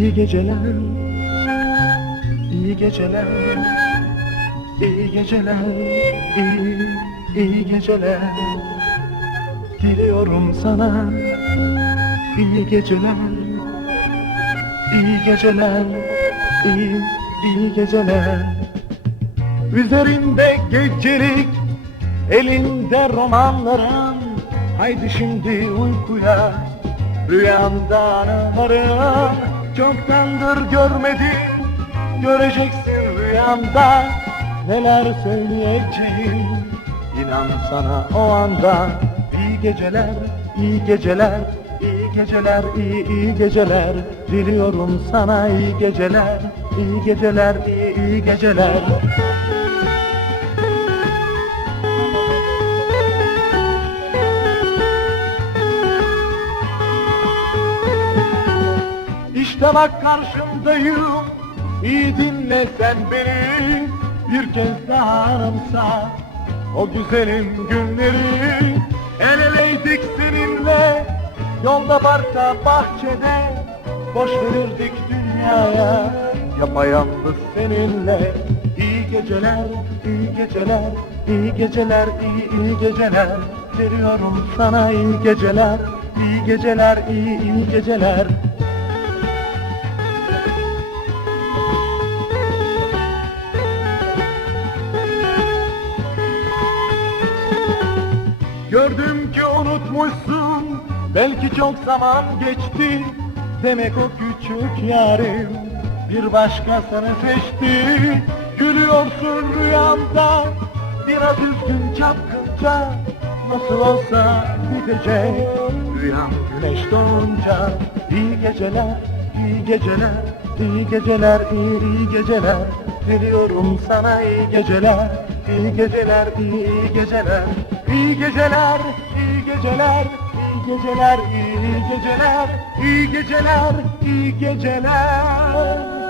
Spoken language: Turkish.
İyi geceler, iyi geceler, iyi geceler, iyi, iyi geceler. Diliyorum sana. İyi geceler, iyi geceler, iyi, iyi geceler. Üzerinde gecelik, elinde romanların. Haydi şimdi uykuya, rüyamda anılarım Çoktandır görmedim, göreceksin rüyamda Neler söyleyeceğim, inan sana o anda İyi geceler, iyi geceler, iyi geceler, iyi iyi geceler. Diliyorum sana iyi geceler, iyi geceler, iyi iyi geceler İşte bak karşımdayım. İyi dinle sen beni. Bir kez daha anımsa O güzelim günleri. El eleydik seninle. Yolda parkta bahçede Boş verirdik dünyaya. Yapayalnız seninle. İyi geceler, iyi geceler iyi geceler, iyi iyi geceler. Veriyorum sana iyi geceler iyi geceler, iyi iyi geceler Gördüm ki unutmuşsun Belki çok zaman geçti. Demek o küçük yarim Bir başkasını seçti. Gülüyorsun rüyamda Biraz üzgün çapkınca. Nasıl olsa bitecek Rüyam güneş doğunca. İyi geceler, iyi geceler iyi geceler, iyi iyi geceler. Diliyorum sana iyi geceler İyi geceler, iyi iyi geceler iyi geceler iyi geceler, iyi geceler İyi geceler, iyi geceler İyi geceler